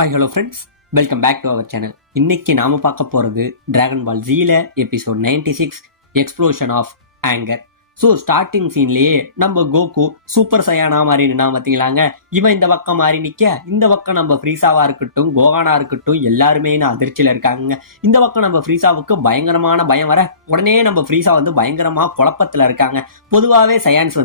Hi hello friends, welcome back to our channel. இன்னைக்கு நாம பார்க்க போறது டிராகன் பால் ஜீல episode 96 explosion of anger. So starting சீன்லயே நம்ம கோகு சூப்பர் சயானா மாதிரி நின்னா பார்த்தீங்களாங்க. இவன் இந்த பக்கம் மாறி நிக்க, இந்த பக்கம் நம்ம ஃப்ரீசாவா இருக்கட்டும் கோகானா இருக்கட்டும் எல்லாருமே அதிர்ச்சியில இருக்காங்க. இந்த பக்கம் நம்ம ஃப்ரீசாவுக்கு பயங்கரமான பயம் வர உடனே நம்ம ஃப்ரீசா பயங்கரமா குழப்பத்துல இருக்காங்க. பொதுவாவே சயான்ஸ்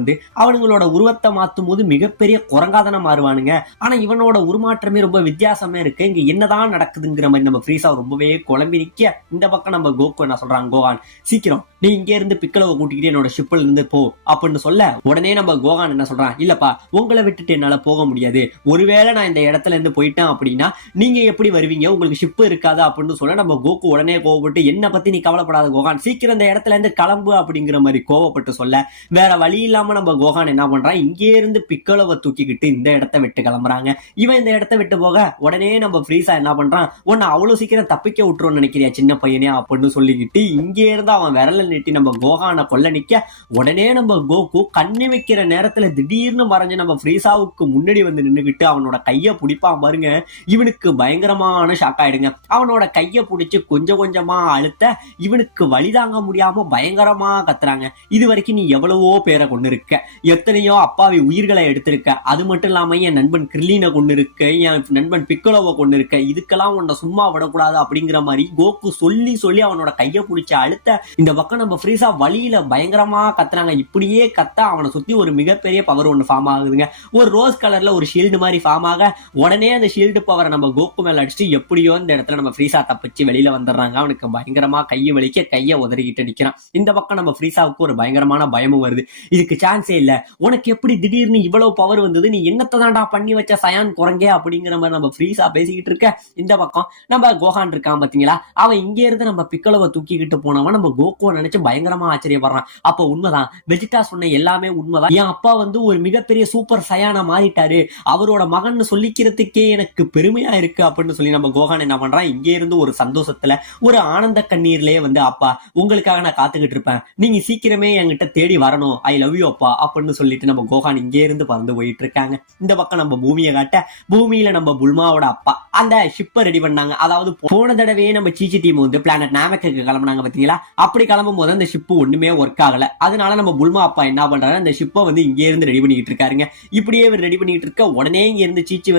அவனுங்களோட உருவத்தை மாத்தும் போது மிகப்பெரிய குரங்காதன மாறுவானுங்க. ஆனா இவனோட உருமாற்றமே ரொம்ப வித்தியாசமே இருக்கு. இங்க என்னதான் நடக்குதுங்கிற மாதிரி நம்ம ஃப்ரீசா ரொம்பவே குழம்பி நிக்க, இந்த பக்கம் நம்ம கோகு என்ன சொல்றாங்க, கோகான் சீக்கிரம் நீ இங்க இருந்து பிக்கலவை கூட்டிக்கிட்டு என்னோட ஷிப்ல இருந்து போ அப்படின்னு சொல்ல, உடனே நம்ம கோகான் என்ன சொல்றான், இல்லப்பா உங்களை விட்டுட்டு என்னால போக முடியாது. ஒருவேளை நான் இந்த இடத்துல இருந்து போயிட்டேன் அப்படின்னா நீங்க எப்படி வருவீங்க, உங்களுக்கு ஷிப் இருக்காது அப்படின்னு சொல்ல, நம்ம கோகு உடனே கோவப்பட்டு என்ன பத்தி நீ கவலைப்படாத கோகான், சீக்கிரம் இந்த இடத்துல இருந்து கிளம்பு அப்படிங்கிற மாதிரி கோவப்பட்டு சொல்ல, வேற வழி இல்லாம நம்ம கோகான் என்ன பண்றான், இங்கே இருந்து பிக்கலவை தூக்கிக்கிட்டு இந்த இடத்த விட்டு கிளம்புறாங்க. இவன் இந்த இடத்த விட்டு போக உடனே நம்ம ஃப்ரீசா என்ன பண்றான், உன்னை அவ்வளவு சீக்கிரம் தப்பிக்க விட்டுருன்னு நினைக்கிறியா சின்ன பையனே அப்படின்னு சொல்லிக்கிட்டு இங்கே இருந்து அவன் விரல நீட்டி நம்ம கோகானை கொல்ல நிக்க, உடனே நம்ம கோகு கண்ணி வைக்கிற நேரத்துல திடீர்னு மறைஞ்சு நம்ம ஃப்ரீசாவுக்கு முன்னாடி நின்னுகிட்டு அவனோட கைய பிடிப்பான் பாருங்க. இவனுக்கு பயங்கரமான ஷாக் ஆயிடுங்க. அவனோட கைய பிடிச்சு கொஞ்சம் கொஞ்சமா அழுத்த இவனுக்கு வழி தாங்க முடியாம பயங்கரமா கத்துறாங்க. இது வரைக்கும் நீ எவ்வளவோ பேரை கொண்டு இருக்க, எத்தனையோ அப்பாவி உயிர்களை எடுத்திருக்க, அது மட்டும் இல்லாம என் நண்பன் கிர்லீனை கொண்டு இருக்க, என் நண்பன் பிக்கலோவை கொண்டு இருக்க, இதுக்கெல்லாம் உன்னை சும்மா விடக்கூடாது அப்படிங்கிற மாதிரி கோகு சொல்லி சொல்லி அவனோட கைய பிடிச்ச அழுத்த இந்த பக்கம் நம்ம ஃப்ரீசா வழியில பயங்கரமா கத்துறாங்க. இப்படியே கத்த அவனை சுத்தி ஒரு மிகப்பெரிய பவர் ஒன்று ஃபார்ம் ஆகுதுங்க. ஒரு ரோஸ் கலர்ல ஒரு ஷீல்டு மாதிரி ஃபார்ம் ஆக உடனே அந்த ஷீல்டு பவரை நம்ம கோகு மேல அடிச்சுட்டு எப்படியோ இந்த இடத்துல நம்ம ஃப்ரீசா தப்பிச்சு வெளியில வந்துடுறாங்க. அவனுக்கு பயங்கரமா கையை வலிக்க கையை உதறிக்கிட்டு நிக்கிறான். இந்த பக்கம் நம்ம ஃப்ரீசாவுக்கு ஒரு பயங்கரமான பயமும் வருது. இதுக்கு சான்ஸே இல்ல, உனக்கு எப்படி திடீர்னு இவ்வளவு பவர் வந்தது, நீ என்னத்தை தான்டா பண்ணி வச்ச சயான் குரங்கே அப்படிங்கிற மாதிரி நம்ம ஃப்ரீசா பேசிக்கிட்டு இருக்க. இந்த பக்கம் நம்ம கோகான் இருக்கான் பாத்தீங்களா, அவன் இங்க இருந்து நம்ம பிக்கலவை தூக்கிக்கிட்டு போனவன் நம்ம கோகுவை நினைச்சு பயங்கரமா ஆச்சரியப்படுறான். அப்ப உண்மைதான், வெஜிடா சொன்ன எல்லாமே உண்மைதான். என் அப்பா ஒரு மிகப்பெரிய சூப்பர் சயானா மாறிட்டாரு, அவரோட மகன் சொல்லிக்கிறதுக்கே எனக்கு பெருமையா இருக்கு அப்படின்னு சொல்லி நம்ம கோகான் என்ன பண்றான், இங்கே இருந்து ஒரு சந்தோஷத்துல ஒரு ஆனந்த கண்ணீர்லயே அப்பா உங்களுக்காக நான் காத்துக்கிட்டு இருப்பேன், நீங்க சீக்கிரமே என்கிட்ட தேடி வரணும், ஐ லவ் யூ அப்பா அப்படின்னு சொல்லிட்டு நம்ம கோகான் இங்கே இருந்து பறந்து போயிட்டு இருக்காங்க. இந்த பக்கம் நம்ம பூமியை காட்ட, பூமியில நம்ம புல்மாவோட அப்பா அந்த ஷிப்பை ரெடி பண்ணாங்க. அதாவது போன தடவையே நம்ம சீச்சி டீம் பிளானட் நாமக்கு கிளம்புனாங்க பாத்தீங்களா, அப்படி கிளம்பும் போது அந்த ஷிப்பு ஒண்ணுமே ஒர்க் ஆகல. அதனால நம்ம புல்மா அப்பா என்ன பண்றாரு, அந்த ஷிப்பை இங்கே இருந்து ரெடி பண்ணிட்டு இருக்காருங்க. இப்படியே ரெடி பண்ணிட்டு இருக்க உடனே இங்க இருந்து சீச்சி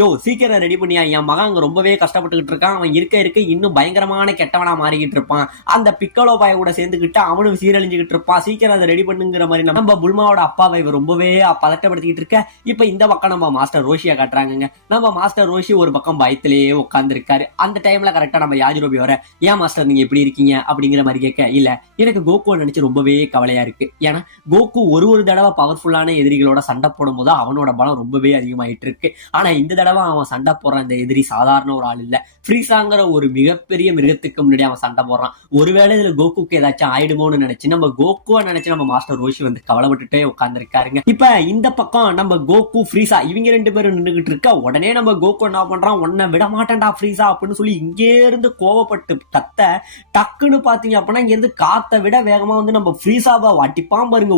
யோ சீக்கிரம் ரெடி பண்ணியா, என் மகன் அங்க ரொம்பவே கஷ்டப்பட்டுக்கிட்டு இருக்கான், அவன் இருக்க இன்னும் பயங்கரமான கெட்டவனா மாறிக்கிட்டு இருப்பான், அந்த பிக்கலோ பாய கூட சேர்ந்துக்கிட்டு அவனும் சீரழிஞ்சுக்கிட்டு இருப்பான், சீக்கிரம் அதை ரெடி பண்ணுங்கிற மாதிரி நம்ம புல்மாவோட அப்பாவை ரொம்பவே பதட்டப்படுத்திக்கிட்டு இருக்க. இப்ப இந்த பக்கம் நம்ம மாஸ்டர் ரோஷியா காட்டுறாங்க. நம்ம மாஸ்டர் ரோஷி ஒரு பக்கம் பயத்திலேயே உட்கார்ந்து இருக்காரு. அந்த டைம்ல கரெக்டா நம்ம யாஜிரோபி வர, ஏன் மாஸ்டர் நீங்க எப்படி இருக்கீங்க அப்படிங்கிற மாதிரி கேட்க, இல்ல எனக்கு கோகுவை நினைச்சு ரொம்பவே கவலையா இருக்கு. ஏன்னா கோகு ஒரு தடவை பவர்ஃபுல்லான எதிரிகளோட சண்டை போடும் போது அவனோட பலம் ரொம்பவே அதிகமாயிட்டு இருக்கு. ஆனா இந்த தடவை அவன் சண்டை போடுற அந்த எதிரி சாதாரண ஒரு ஆள் இல்ல, ஃப்ரீசாங்கிற ஒரு மிகப்பெரிய மிருகத்துக்கு முன்னாடி அவன் சண்டை போடுறான். ஒருவேளை இதுல கோகுக்கு ஏதாச்சும் ஆயிடுமோன்னு நினைச்சு நம்ம கோகுவை நினைச்சு நம்ம மாஸ்டர் ரோஷி கவலைப்பட்டுட்டே உட்கார்ந்து இருக்காருங்க. இப்ப இந்த பக்கம் நம்ம கோகு ஃப்ரீசா இவங்க ரெண்டு பேரும் நின்றுகிட்டு இருக்க, உடனே நம்ம கோகு என்ன பண்றான், உன்னை விட மாட்டேன்டா ஃப்ரீசா அப்படின்னு சொல்லி இங்கே இருந்து கோவப்பட்டு கத்த, டக்குன்னு பாத்தீங்க அப்படின்னா இங்க இருந்து காத்தை விட வேகமா நம்ம ஃப்ரீசாவை அடிப்பான் பாருங்க.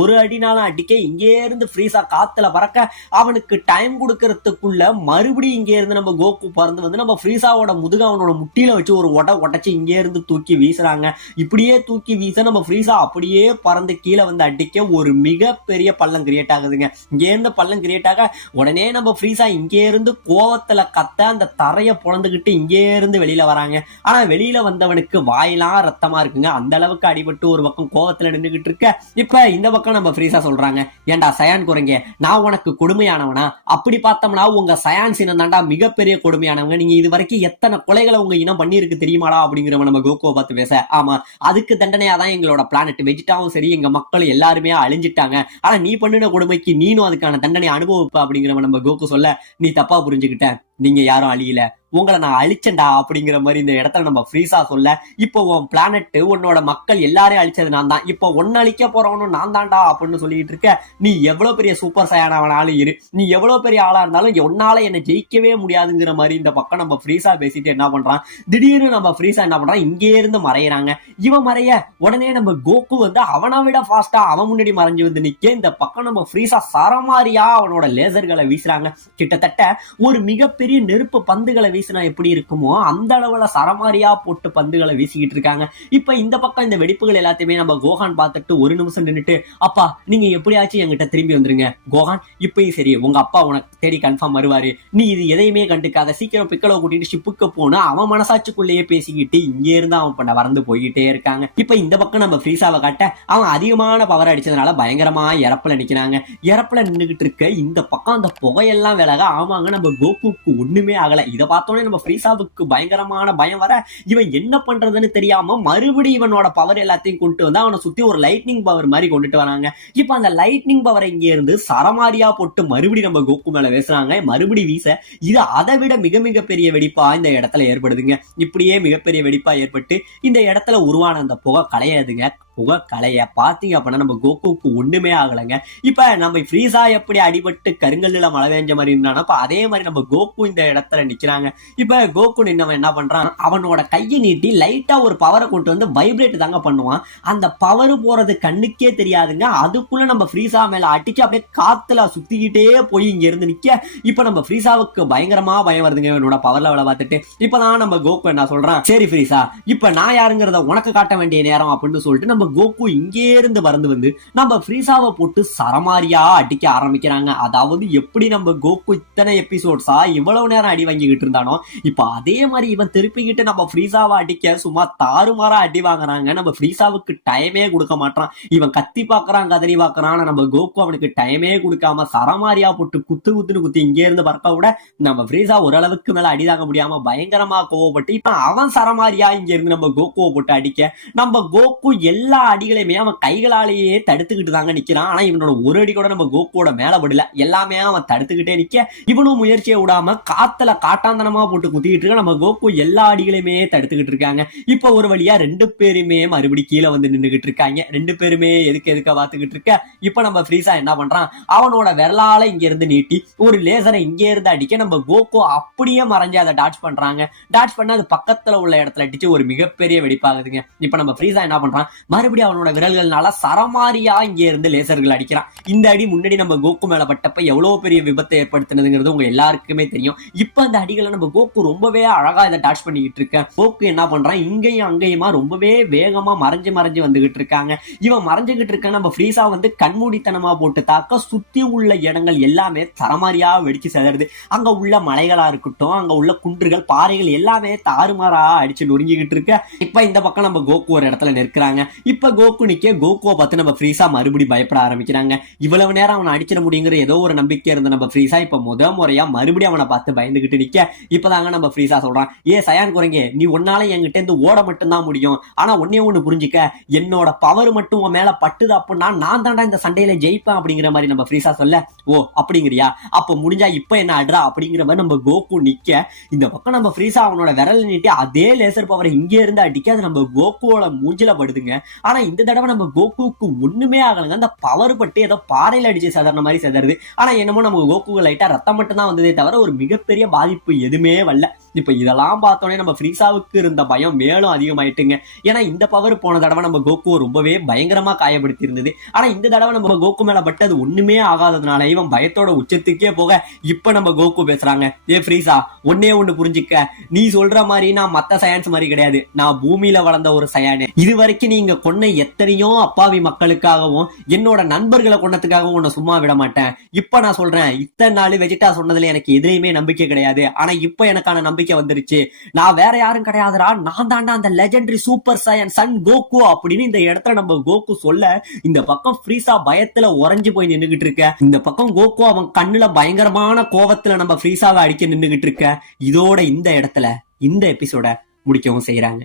ஒரு அடினாலும் அடிக்க இங்கே இருந்து ஃப்ரீசா காத்துல பறக்க, அவனுக்கு டைம் கொடுக்கறதுக்குள்ள மறுபடியும் இங்கே இருந்து நம்ம கோகு பறந்து நம்ம ஃப்ரீசாவோட முதுக அவனோட முட்டியில வச்சு ஒரு உடைச்சு இங்கே இருந்து தூக்கி வீசுறாங்க. இப்படியே தூக்கி வீச நம்ம ஃப்ரீசா அப்படியே பறந்து கீழே அடிக்க ஒரு மிகப்பெரிய பள்ளம் கிரியேட் ஆகுதுங்க. இங்கே இருந்து பள்ளம் கிரியேட் ஆக உடனே நம்ம ஃப்ரீசா இங்கே இருந்து கோவத்துல கத்த அந்த தரைய பொழந்துகிட்டு இங்கே இருந்து வெளியில வராங்க. ஆனா வெளியில வந்தவனுக்கு வாயெல்லாம் ரத்தமா இருக்குங்க. அந்த அளவுக்கு அடிபட்டு ஒரு பக்கம் கோவத்துல நின்றுகிட்டு இருக்க. இப்ப இந்த பக்கம் நம்ம ஃப்ரீசா சொல்றாங்க, ஏன்டா சயான் குரங்கே, நான் உனக்கு கொடுமையானவனா, அப்படி பார்த்தோம்னா உங்க சயான் இனம் தாண்டா மிகப்பெரிய கொடுமையானவங்க, நீங்க இது வரைக்கும் எத்தனை கொலைகளை உங்க இனம் பண்ணிருக்கு தெரியுமாடா அப்படிங்கிறவங்க நம்ம கோகுவை பார்த்து பேச, ஆமா அதுக்கு தண்டனையா தான் எங்களோட பிளானட் வெஜிடாவும் சரி எங்க மக்கள் எல்லாருமே அழிஞ்சிட்டாங்க, ஆனா நீ பண்ணின கொடுமைக்கு நீனும் அதுக்கான தண்டனை அனுபவிப்ப அப்படிங்கிறவங்க நம்ம கோகு சொல்ல, நீ தப்பா புரிஞ்சுக்கிட்ட, நீங்க யாரும் அழியல, உங்களை நான் அழிச்சேன்டா அப்படிங்கிற மாதிரி இந்த இடத்துல நம்ம ஃப்ரீசா சொல்ல, இப்போ உன் பிளானட் உன்னோட மக்கள் எல்லாரையும் அழிச்சது நான் தான், இப்போ ஒன்னு அழிக்க போறவனும் நான் தான்டா அப்படின்னு சொல்லிட்டு இருக்க. நீ எவ்வளவு பெரிய சூப்பர் சயானாவனாலும் இரு, நீ எவ்வளவு பெரிய ஆளா இருந்தாலும் ஒன்னால என்ன ஜெயிக்கவே முடியாதுங்கிற மாதிரி இந்த பக்கம் நம்ம ஃப்ரீசா பேசிட்டு என்ன பண்றான், திடீர்னு நம்ம ஃப்ரீசா என்ன பண்றான், இங்கே இருந்து மறையிறாங்க. இவன் மறைய உடனே நம்ம கோகு அவனை விட ஃபாஸ்டா அவன் முன்னாடி மறைஞ்சு நிக்க, இந்த பக்கம் நம்ம ஃப்ரீசா சரமாரியா அவனோட லேசர்களை வீசுறாங்க. கிட்டத்தட்ட ஒரு மிகப்பெரிய பெரிய நெருப்பு பந்துகளை வீசினா எப்படி இருக்குமோ அந்த அளவுல சரமாரியா போட்டு பந்துகளை வீசிக்கிட்டு இருக்காங்க. இப்ப இந்த பக்கம் இந்த வெடிப்புகள் எல்லாத்தையுமே நம்ம கோஹான் பார்த்துட்டு ஒரு நிமிஷம் நின்னுட்டு, அப்பா நீங்க எப்படியாச்சும் என்கிட்ட திரும்பி வந்துருங்க கோஹான், இப்பயும் சரி உங்க அப்பா உனக்கு தேடி கன்ஃபார்ம் வருவாரு, நீ இது எதையுமே கண்டுக்காத, சீக்கிரம் பிக்கலோ கூட்டிட்டு ஷிப்புக்கு போனா அவன் மனசாட்சிக்குள்ளேயே பேசிக்கிட்டு இங்கே இருந்து அவன் பண்ண வறந்து போய்கிட்டே இருக்காங்க. இப்ப இந்த பக்கம் நம்ம ஃப்ரீசாவை காட்ட அவன் அதிகமான பவர் அடிச்சதுனால பயங்கரமா இறப்புல நிக்கிறாங்க. இறப்புல நின்னுகிட்டு இருக்க இந்த பக்கம் அந்த புகையெல்லாம் விலக, ஆமாங்க நம்ம கோகுக்கு ஒண்ணுமே ஆகல. இதை பார்த்தோன்னே நம்ம ஃப்ரீசாவுக்கு பயங்கரமான பயம் வர, இவன் என்ன பண்றதுன்னு தெரியாம மறுபடியும் இவனோட பவர் எல்லாத்தையும் கொண்டு வந்து அவனை சுத்தி ஒரு லைட்னிங் பவர் மாதிரி கொண்டுட்டு வராங்க. இப்ப அந்த லைட்னிங் பவரை இங்க இருந்து சரமாரியா போட்டு மறுபடியும் நம்ம கோகு மேல வீசுறாங்க. மறுபடி வீச இது அதை விட மிக மிக பெரிய வெடிப்பா இந்த இடத்துல ஏற்படுதுங்க. இப்படியே மிகப்பெரிய வெடிப்பா ஏற்பட்டு இந்த இடத்துல உருவான அந்த புகை கலையாதுங்க. புகை கலைய பாத்தீங்க அப்படின்னா நம்ம கோகுக்கு ஒண்ணுமே ஆகலைங்க. இப்ப நம்ம ஃப்ரீசா எப்படி அடிபட்டு கருங்கல்ல மழை பெஞ்ச மாதிரி இருந்தானோ அதே மாதிரி நம்ம கோகு இந்த இடத்துல நிக்கிறாங்க. இப்ப கோகு நின்னவன் என்ன பண்றான், அவனோட கையை நீட்டி லைட்டா ஒரு பவரை கொண்டு வந்து வைப்ரேட் தாங்க பண்ணுவான். அந்த பவர் போறது கண்ணுக்கே தெரியாதுங்க. அதுக்குள்ள நம்ம ஃப்ரீசா மேல அடிச்சு அப்படியே காத்துல சுத்திக்கிட்டே போய் இங்க இருந்து நிக்க, இப்ப நம்ம ஃப்ரீசாவுக்கு பயங்கரமா பயம் வருதுங்க இவனோட பவர் லெவலை பார்த்துட்டு. இப்பதான் நம்ம கோகு என்ன சொல்றான், சரி ஃப்ரீசா இப்ப நான் யாருங்கிறத உனக்கு காட்ட வேண்டிய நேரம் அப்படின்னு சொல்லிட்டு நம்ம கோகு இங்கே இருந்து பறந்து வந்து நம்ம ஃப்ரீசாவை போட்டு சரமாரியா அடிக்க ஆரம்பிக்கிறாங்க. அதாவது எப்படி நம்ம கோகு இத்தனை எபிசோட்ஸா இவ்வளவு நேரம் அடி வாங்கிக்கிட்டு இருந்தானோ, இப்ப அதே மாதிரி இவன் திருப்பிக்கிட்டு நம்ம ஃப்ரீசாவை அடிக்க சும்மா தாறுமாறா அடி வாங்குறாங்க. நம்ம ஃப்ரீசாவுக்கு டைமே கொடுக்க மாட்டான். இவன் கத்தி பாக்குறான், கதறி பாக்குறான். நம்ம கோகு அவனுக்கு டைமே கொடுக்காம சரமாரியா போட்டு குத்து குத்துன்னு குத்தி இங்கே இருந்து பறக்க விட நம்ம ஃப்ரீசா ஓரளவுக்கு மேல அடி தாங்க முடியாம பயங்கரமா கோவப்பட்டு இப்ப அவன் சரமாரியா இங்க இருந்து நம்ம கோகுவை போட்டு அடிக்க, நம்ம கோகு எல்லா அடிகளையுமே அவன் கைகளாலேயே தடுத்துக்கிட்டு தாங்க நிக்கிறான். ஆனா இவனோட ஒரு அடி கூட நம்ம கோகுவோட மேல படல. எல்லாமே அவன் தடுத்துக்கிட்டே நிக்க, இவனும் முயற்சியை விடாம காத்துல காட்டாந்தனமா போட்டு குத்திக்கிட்டு இருக்க. நம்ம கோகு எல்லா அடிகளையுமே தடுத்துக்கிட்டு இருக்காங்க. இப்ப ஒரு வழியா ரெண்டு பேருமே மறுபடி கீழே வந்து நின்றுகிட்டு இருக்காங்க. ரெண்டு பேருமே எதுக்க பார்த்துக்கிட்டு இருக்க. இப்ப நம்ம ஃப்ரீசா என்ன பண்றான், அவனோட விரலால இங்க இருந்து நீட்டி ஒரு லேசரை இங்க இருந்து அடிக்க, நம்ம கோகு அப்படியே மறைஞ்சு அதை டாட்ச் பண்றாங்க. டாட்ச் பண்ண அது பக்கத்துல உள்ள இடத்துல அடிச்சு ஒரு மிகப்பெரிய வெடிப்பாகுதுங்க. இப்ப நம்ம ஃப்ரீசா என்ன பண்றான், மறுபடியும் அவனோட விரல்கள்னால சரமாரியா இங்க இருந்து லேசர்கள் அடிக்கிறான். இந்த அடி முன்னாடி நம்ம கோகு மேல பட்டப்ப எவ்வளவு பெரிய விபத்தை ஏற்படுத்தினதுங்கிறது உங்க எல்லாருக்குமே தெரியும். இப்ப அந்த அடிகளை நம்ம கோகு ரொம்பவே அழகா இதை டாச் பண்ணிக்கிட்டு இருக்க. கோகு என்ன பண்றான், இங்கேயும் அங்கேயுமா ரொம்பவே வேகமா மறைஞ்சு வந்துகிட்டு இருக்காங்க. இவன் மறைஞ்சுகிட்டு இருக்க நம்ம ஃப்ரீசா வந்து கண்மூடித்தனமா போட்டு தாக்க சுத்தி உள்ள இடங்கள் எல்லாமே சரமாரியா வெடிச்சு செதறுது. அங்க உள்ள மலைகளா இருக்கட்டும், அங்க உள்ள குன்றுகள் பாறைகள் எல்லாமே தாறுமாறா அடிச்சு நொறுங்கிக்கிட்டு இருக்க. இப்ப இந்த பக்கம் நம்ம கோகு ஒரு இடத்துல நிற்கிறாங்க. இப்ப கோகு நிக்க, கோகுவை பார்த்து நம்ம ஃப்ரீசா மறுபடி பயப்பட ஆரம்பிக்கிறாங்க. இவ்வளவு நேரம் அவனை அடிச்சிட முடியுங்கிற ஏதோ ஒரு நம்பிக்கை இருந்த நம்ம ஃப்ரீசா இப்ப முறையா மறுபடியும் அவனை பார்த்து பயந்துகிட்டு நிக்க, இப்பதாங்க நம்ம ஃப்ரீசா சொல்றான், ஏ சயான் குரங்க, நீ ஒன்னால என்கிட்ட இருந்து ஓட மட்டும்தான் முடியும். ஆனா ஒன்னே ஒண்ணு புரிஞ்சுக்க, என்னோட பவர் மட்டும் உன் மேல பட்டுது அப்படின்னா நான் தாண்டா இந்த சண்டையில ஜெயிப்பேன் அப்படிங்கிற மாதிரி நம்ம ஃப்ரீசா சொல்ல, ஓ அப்படிங்கிறியா, அப்ப முடிஞ்சா இப்ப என்ன அட்ரா அப்படிங்கிற மாதிரி நம்ம கோகு நிக்க, இந்த பக்கம் நம்ம ஃப்ரீசா அவனோட விரல் நீட்டி அதே லேசர் பவரை இங்கே இருந்து அடிக்க அது நம்ம கோகுவோட மூஞ்சில படுதுங்க. ஆனா இந்த தடவை நம்ம கோகுக்கு ஒண்ணுமே ஆகலங்க. அந்த பவர் பட்டு ஏதோ பாறையில அடிச்சு செதற மாதிரி செதறுது. ஆனா என்னமோ நம்ம கோகு லைட்டா ரத்தம் மட்டும் தான் வந்ததே தவிர ஒரு மிகப்பெரிய பாதிப்பு எதுவுமே வரல. இப்ப இதெல்லாம் பார்த்தோன்னே நம்ம ஃப்ரீசாவுக்கு இருந்த பயம் மேலும் அதிகமாயிட்டுங்க. ஏன்னா இந்த பவர் போன தடவை நம்ம கோகு ரொம்பவே பயங்கரமா காயப்படுத்தி இருந்தது. ஆனா இந்த தடவை நம்ம கோகு மேல பட்டு அது ஒண்ணுமே ஆகாததுனால இவன் பயத்தோட உச்சத்துக்கே போக, இப்ப நம்ம கோகு பேசுறாங்க, ஏ ஃப்ரீசா ஒன்னே ஒண்ணு புரிஞ்சுக்க, நீ சொல்ற மாதிரி நான் மத்த சயின்ஸ் மாதிரி கிடையாது. நான் பூமியில வளர்ந்த ஒரு சயானு. இது வரைக்கும் நீங்க கொன்ன எத்தனையோ அப்பாவி மக்களுக்காகவும் என்னோட நண்பர்களை கொன்னதுக்காகவும் உன்னை சும்மா விட மாட்டேன். இப்ப நான் சொல்றேன், இத்தனை நாள் வெஜிடா சொன்னதுல எனக்கு எதிரையுமே நம்பிக்கை கிடையாது. ஆனா இப்ப எனக்கான நம்பிக்கை வந்துருச்சு. நான் வேற யாரும் கிடையாதுடா, நான் தாண்டா அந்த legendary super Saiyan Son Goku அப்படின்னு இந்த இடத்துல நம்ம கோகு சொல்ல, இந்த பக்கம் ஃப்ரீசா பயத்துல உறைஞ்சு போய் நின்னுகிட்டு இருக்க. இந்த பக்கம் கோகு அவன் கண்ணுல பயங்கரமான கோவத்துல நம்ம ஃப்ரீசாவை அடிக்க நின்னுகிட்டு இருக்க. இதோட இந்த இடத்துல இந்த எபிசோட முடிக்கவும் செய்யறாங்க.